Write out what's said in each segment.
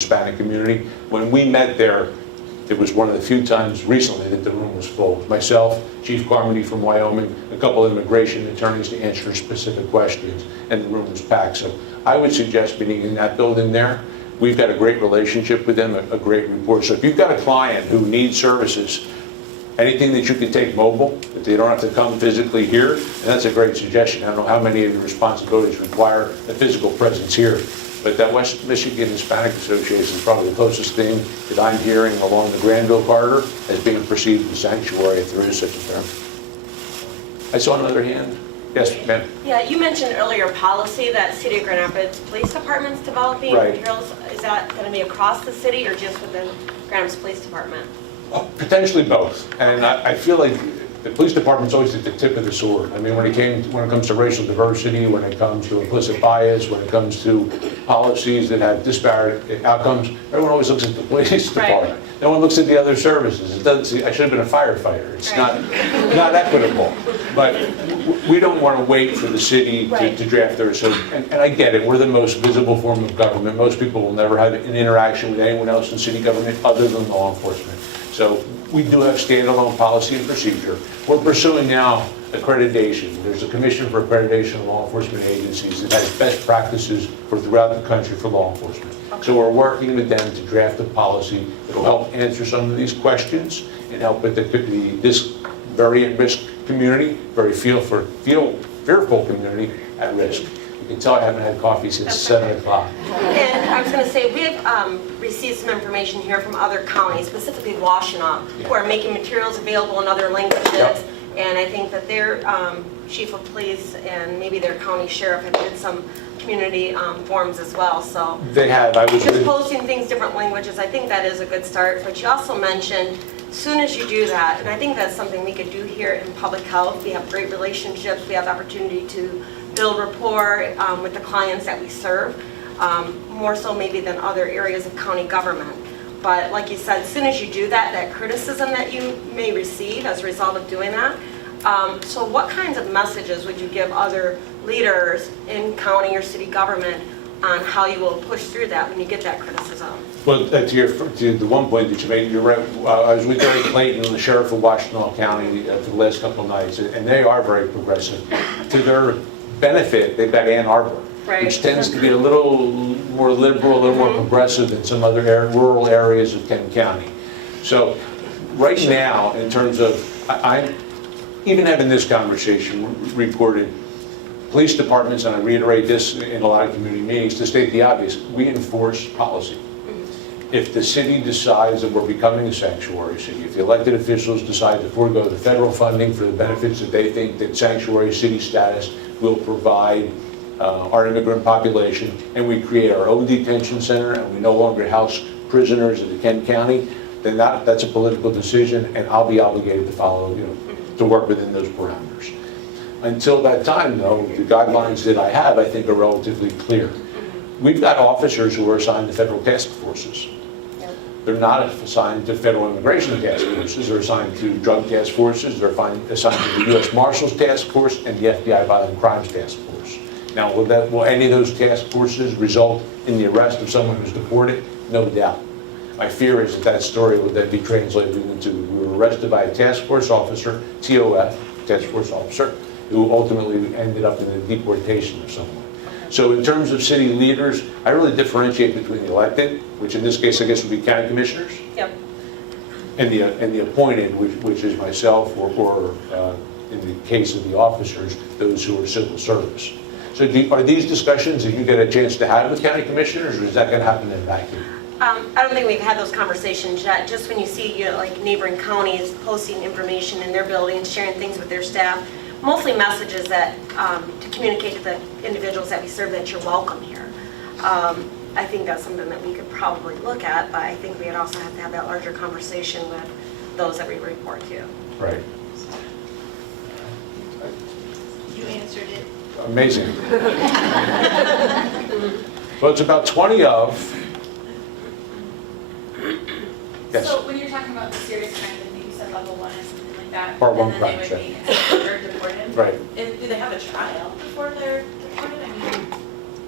Hispanic community. When we met there, it was one of the few times recently that the room was full. Myself, Chief Carmody from Wyoming, a couple of immigration attorneys to answer specific questions, and the room was packed. So I would suggest meeting in that building there. We've got a great relationship with them, a great rapport. So if you've got a client who needs services, anything that you can take mobile, that they don't have to come physically here, and that's a great suggestion. I don't know how many of your responsibilities require a physical presence here, but that West Michigan Hispanic Association is probably the closest thing that I'm hearing along the Granville corridor as being perceived as sanctuary, if there is such a term. I saw another hand. Yes, ma'am. Yeah, you mentioned earlier policy that City of Grand Rapids Police Department's developing materials. Is that going to be across the city or just within Grand Rapids Police Department? Potentially both, and I feel like the police department's always at the tip of the sword. I mean, when it comes to racial diversity, when it comes to implicit bias, when it comes to policies that have disparate outcomes, everyone always looks at the police department. Right. No one looks at the other services. It doesn't see, I should have been a firefighter. It's not equitable. But we don't want to wait for the city to draft theirs. So, and I get it. We're the most visible form of government. Most people will never have an interaction with anyone else in city government other than law enforcement. So we do have standalone policy and procedure. We're pursuing now accreditation. There's a Commission for Accreditation of Law Enforcement Agencies that has best practices for throughout the country for law enforcement. Okay. So we're working with them to draft a policy that will help answer some of these questions and help with this very at-risk community, very fearful community at risk. You can tell I haven't had coffee since 7 o'clock. And I was going to say, we have received some information here from other counties, specifically Washtenaw, who are making materials available in other languages. Yep. And I think that their chief of police and maybe their county sheriff have did some community forums as well. So they have. I was just posting things different languages. I think that is a good start. But you also mentioned, as soon as you do that, and I think that's something we could do here in public health. We have great relationships. We have the opportunity to build rapport with the clients that we serve, more so maybe than other areas of county government. But like you said, as soon as you do that, that criticism that you may receive as a result of doing that, so what kinds of messages would you give other leaders in county or city government on how you will push through that when you get that criticism? Well, to the one point that you made, you're right. I was with Gary Clayton, the sheriff of Washtenaw County, for the last couple of nights, and they are very progressive. To their benefit, they've got Ann Arbor, which tends to be a little more liberal, a little more progressive than some other rural areas of Kent County. So right now, in terms of, I'm even having this conversation reported, police departments, and I reiterate this in a lot of community meetings, to state the obvious, we enforce policy. If the city decides that we're becoming a sanctuary city, if the elected officials decide to forego the federal funding for the benefits that they think that sanctuary city status will provide our immigrant population, and we create our own detention center, and we no longer house prisoners in the Kent County, then that's a political decision, and I'll be obligated to follow, to work within those parameters. Until that time, though, the guidelines that I have, I think, are relatively clear. We've got officers who are assigned to federal task forces. They're not assigned to federal immigration task forces. They're assigned to drug task forces. They're assigned to the U.S. Marshals Task Force and the FBI Violent Crimes Task Force. Now, will any of those task forces result in the arrest of someone who's deported? No doubt. My fear is that story would then be translated into, we were arrested by a task force officer, TOF, task force officer, who ultimately ended up in the deportation of someone. So in terms of city leaders, I really differentiate between the elected, which in this case I guess would be county commissioners, and the appointed, which is myself, or in the case of the officers, those who are civil service. So are these discussions that you get a chance to have with county commissioners, or is that going to happen in a vacuum? I don't think we've had those conversations yet. Just when you see like neighboring counties posting information in their buildings, sharing things with their staff, mostly messages that to communicate to the individuals that we serve that you're welcome here. I think that's something that we could probably look at, but I think we'd also have to have that larger conversation with those that we report to. Right. You answered it. Amazing. Well, it's about 20 of. Yes. So when you're talking about the serious crimes, I think you said level 1 and something like that. Part 1 and crime, then they would be or deported. Right. Do they have a trial before they're deported? I mean,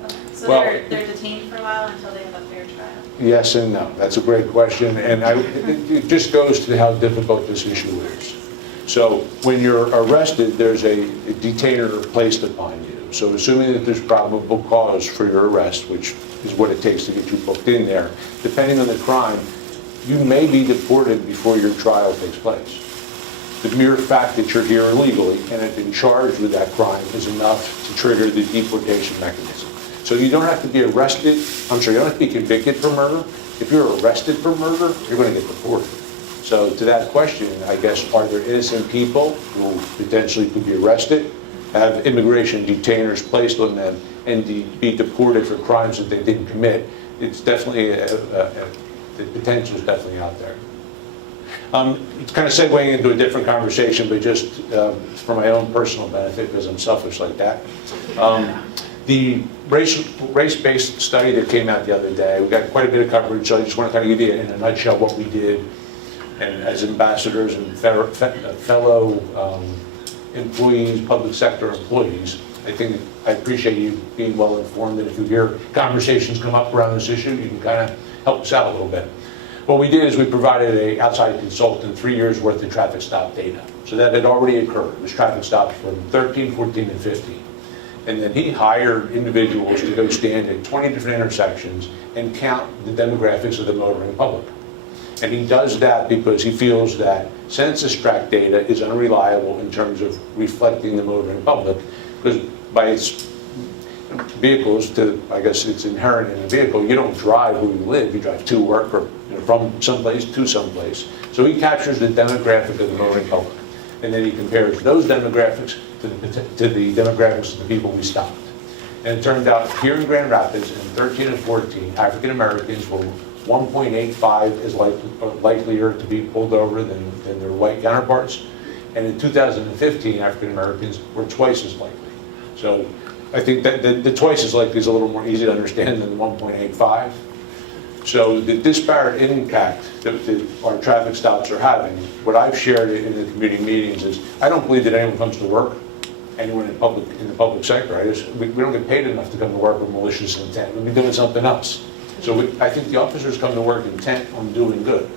okay. So Well, they're detained for a while until they have a fair trial. Yes and no. That's a great question, and it just goes to how difficult this issue is. So when you're arrested, there's a detainer placed upon you. So assuming that there's probable cause for your arrest, which is what it takes to get you booked in there, depending on the crime, you may be deported before your trial takes place. The mere fact that you're here illegally and have been charged with that crime is enough to trigger the deportation mechanism. So you don't have to be arrested, you don't have to be convicted for murder. If you're arrested for murder, you're going to get deported. So to that question, I guess, are there innocent people who potentially could be arrested, have immigration detainers placed on them, and be deported for crimes that they didn't commit? It's definitely, the potential is definitely out there. It's kind of segueing into a different conversation, but just for my own personal benefit, because I'm selfish like that. The race-based study that came out the other day, we got quite a bit of coverage, so I just want to kind of give you in a nutshell what we did, and as ambassadors and fellow employees, public sector employees, I appreciate you being well informed, and if you hear conversations come up around this issue, you can kind of help us out a little bit. What we did is we provided an outside consultant 3 years worth of traffic stop data. So that had already occurred. It was traffic stops from 13, 14, and 15. And then he hired individuals to go stand at 20 different intersections and count the demographics of the motoring public. And he does that because he feels that census tract data is unreliable in terms of reflecting the motoring public, because by its vehicles, I guess it's inherent in a vehicle, you don't drive where you live, you drive to work or from someplace to someplace. So he captures the demographic of the motoring public, and then he compares those demographics to the demographics of the people we stopped. And it turned out here in Grand Rapids in 13 and 14, African Americans were 1.85 is likelier to be pulled over than their white counterparts. And in 2015, African Americans were twice as likely. So I think that the twice as likely is a little more easy to understand than 1.85. So the disparate impact that our traffic stops are having, what I've shared in the community meetings is, I don't believe that anyone comes to work, anyone in the public sector. We don't get paid enough to come to work with malicious intent. We'd be doing something else. So I think the officers come to work intent on doing good.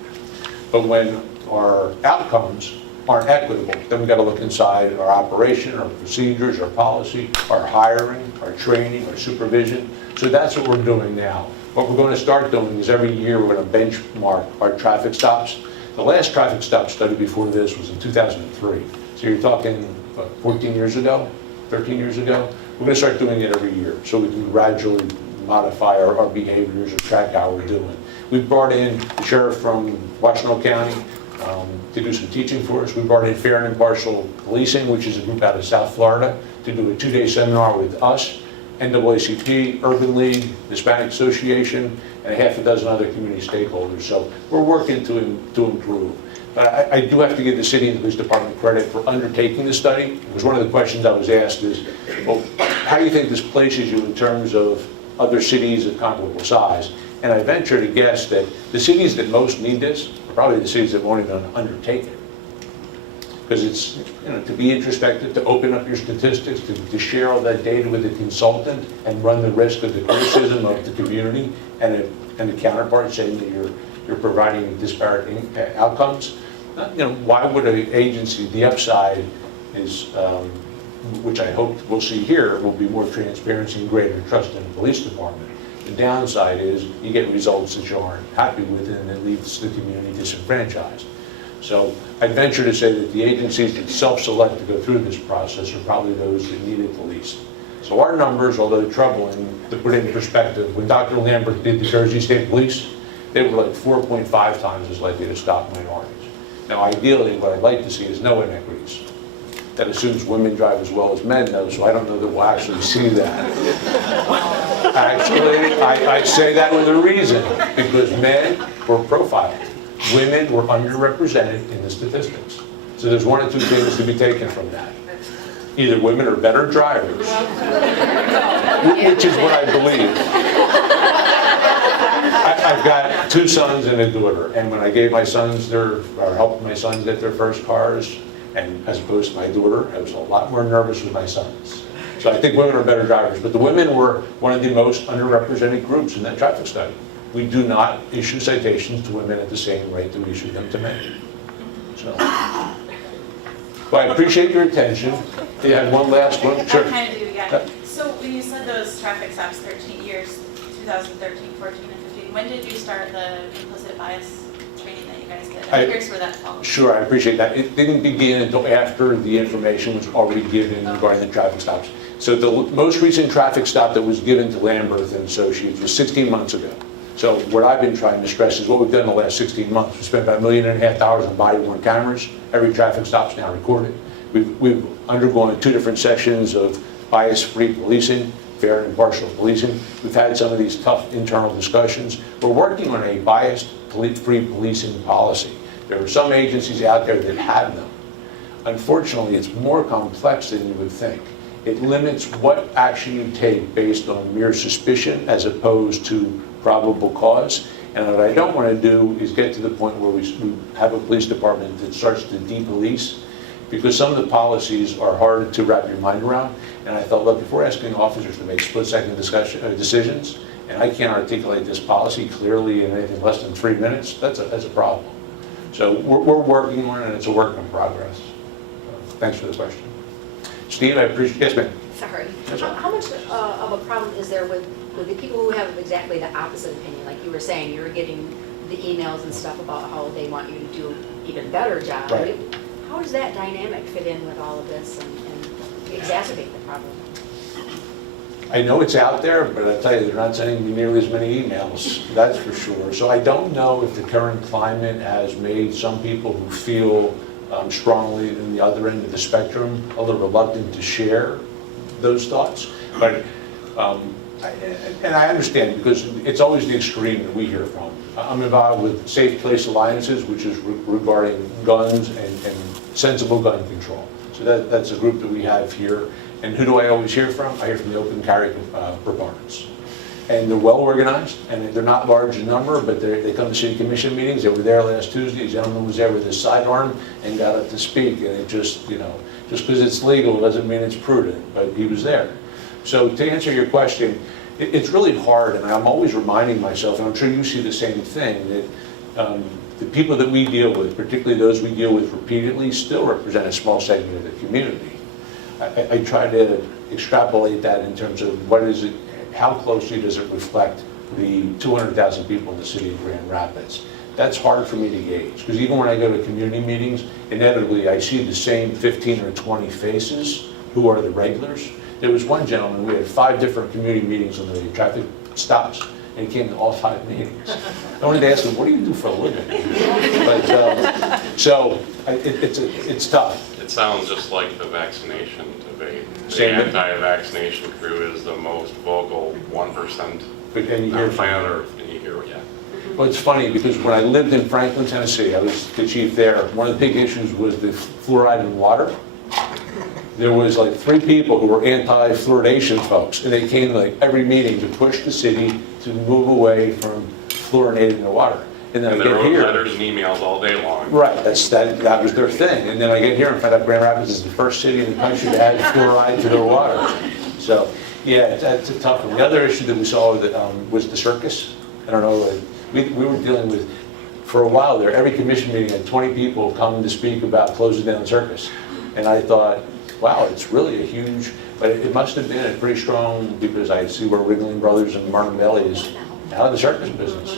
But when our outcomes aren't equitable, then we've got to look inside our operation, our procedures, our policy, our hiring, our training, our supervision. So that's what we're doing now. What we're going to start doing is every year we're going to benchmark our traffic stops. The last traffic stop study before this was in 2003. So you're talking 14 years ago, 13 years ago. We're going to start doing it every year so we can gradually modify our behaviors or track how we're doing. We've brought in the sheriff from Washtenaw County to do some teaching for us. We brought in Fair and Impartial Policing, which is a group out of South Florida, to do a 2-day seminar with us, NAACP, Urban League, Hispanic Association, and a half a dozen other community stakeholders. So we're working to improve. But I do have to give the city and the police department credit for undertaking the study. It was one of the questions I was asked is, well, how do you think this places you in terms of other cities of comparable size? And I venture to guess that the cities that most need this are probably the cities that won't even undertake it. Because it's, to be introspective, to open up your statistics, to share all that data with a consultant and run the risk of the criticism of the community and the counterpart saying that you're providing disparate outcomes. Why would an agency, the upside is, which I hope we'll see here, will be more transparency and greater trust in the police department. The downside is you get results that you aren't happy with, and it leaves the community disenfranchised. So I'd venture to say that the agencies that self-select to go through this process are probably those that need it the least. So our numbers, although troubling, to put it in perspective, when Dr. Lambert did the Jersey State Police, they were like 4.5 times as likely to stop minorities. Now ideally, what I'd like to see is no inequities. That assumes women drive as well as men, though, so I don't know that we'll actually see that. Actually, I say that with a reason, because men were profiled. Women were underrepresented in the statistics. So there's one or two things to be taken from that. Either women are better drivers, which is what I believe. I've got 2 sons and a daughter, and when I gave my sons helped my sons get their first cars, and as opposed to my daughter, I was a lot more nervous with my sons. So I think women are better drivers, but the women were one of the most underrepresented groups in that traffic study. we do not issue citations to women at the same rate that we issue them to men. So, well, I appreciate your attention. You had one last one? Sure. I kind of do, yeah. So when you said those traffic stops, 13 years, 2013, 14, and 15, when did you start the implicit bias training that you guys did? I'm curious where that falls. Sure, I appreciate that. It didn't begin until after the information was already given regarding the traffic stops. So the most recent traffic stop that was given to Lamberth and Associates was 16 months ago. So what I've been trying to stress is what we've done in the last 16 months. We spent about $1.5 million on body-worn cameras. Every traffic stop's now recorded. We've undergone 2 different sessions of bias-free policing, fair and impartial policing. We've had some of these tough internal discussions. We're working on a bias-free policing policy. There are some agencies out there that have them. Unfortunately, it's more complex than you would think. It limits what action you take based on mere suspicion as opposed to probable cause. And what I don't want to do is get to the point where we have a police department that starts to de-police, because some of the policies are hard to wrap your mind around. And I thought, look, if we're asking officers to make split-second decisions, and I can't articulate this policy clearly in anything less than 3 minutes, that's a problem. So we're working on it, and it's a work in progress. Thanks for the question. Steve, I appreciate, yes, ma'am. Sorry. How much of a problem is there with the people who have exactly the opposite opinion? Like you were saying, you were getting the emails and stuff about how they want you to do even better job. Right. How does that dynamic fit in with all of this and exacerbate the problem? I know it's out there, but I tell you, they're not sending me nearly as many emails, that's for sure. So I don't know if the current climate has made some people who feel strongly in the other end of the spectrum a little reluctant to share those thoughts. But, and I understand, because it's always the extreme that we hear from. I'm involved with Safe Place Alliances, which is regarding guns and sensible gun control. So that's a group that we have here. And who do I always hear from? I hear from the open carry proponents. And they're well organized, and they're not large in number, but they come to city commission meetings. They were there last Tuesday. A gentleman was there with his sidearm and got up to speak. And it just, you know, just because it's legal doesn't mean it's prudent, but he was there. So to answer your question, it's really hard, and I'm always reminding myself, and I'm sure you see the same thing, that the people that we deal with, particularly those we deal with repeatedly, still represent a small segment of the community. I try to extrapolate that in terms of what is it, how closely does it reflect the 200,000 people in the city of Grand Rapids. That's hard for me to gauge, because even when I go to community meetings, inevitably I see the same 15 or 20 faces who are the regulars. There was one gentleman, we had 5 different community meetings on the traffic stops, and he came to all 5 meetings. I wanted to ask him, what do you do for a living? But, so it's tough. It sounds just like the vaccination debate. The Same. anti-vaccination crew is the most vocal 1% But then you on hear the planet Earth, and you hear, yeah. Well, it's funny, because when I lived in Franklin, Tennessee, I was the chief there. One of the big issues was the fluoride in water. There was like 3 people who were anti-fluoridation folks, and they came to like every meeting to push the city to move away from fluoridating the water. And then And I they get wrote here. letters and emails all day long. Right, that was their thing. And then I get here and find out Grand Rapids is the first city in the country to add fluoride to their water. So, yeah, that's a tough one. The other issue that we saw was the circus. I don't know, we were dealing with, for a while there, every commission meeting had 20 people come to speak about closing down the circus. And I thought, wow, it's really a huge, but it must have been a pretty strong, because I see where Ringling Brothers and Martin Bailey is out of the circus business.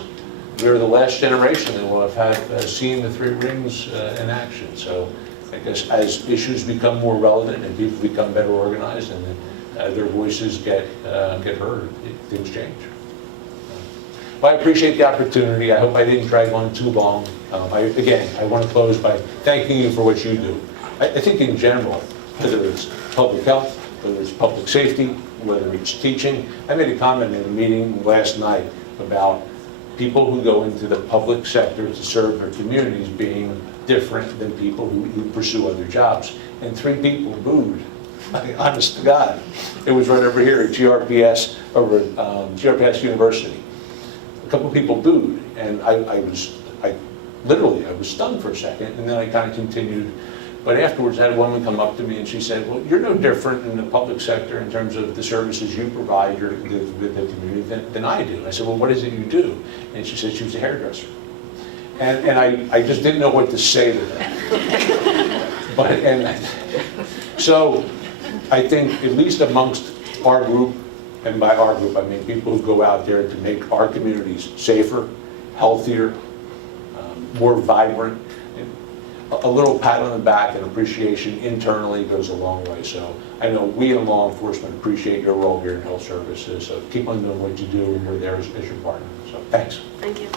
We're the last generation that will have seen the 3 rings in action. So I guess as issues become more relevant and people become better organized and their voices get heard, things change. Well, I appreciate the opportunity. I hope I didn't drag on too long. Again, I want to close by thanking you for what you do. I think in general, whether it's public health, whether it's public safety, whether it's teaching. I made a comment in a meeting last night about people who go into the public sector to serve their communities being different than people who pursue other jobs. And 3 people booed. I mean, honest to God. It was right over here at GRPS, over at GRPS University. A couple of people booed, and I was stunned for a second, and then I kind of continued But afterwards, I had a woman come up to me and she said, well, you're no different in the public sector in terms of the services you provide the community than I do. And I said, well, what is it you do? And she said she was a hairdresser. And I just didn't know what to say to her. So I think at least amongst our group, and by our group, I mean people who go out there to make our communities safer, healthier, more vibrant, a little pat on the back and appreciation internally goes a long way. So I know we in law enforcement appreciate your role here in health services. So keep on doing what you do, and we're there as your partner. So thanks. Thank you.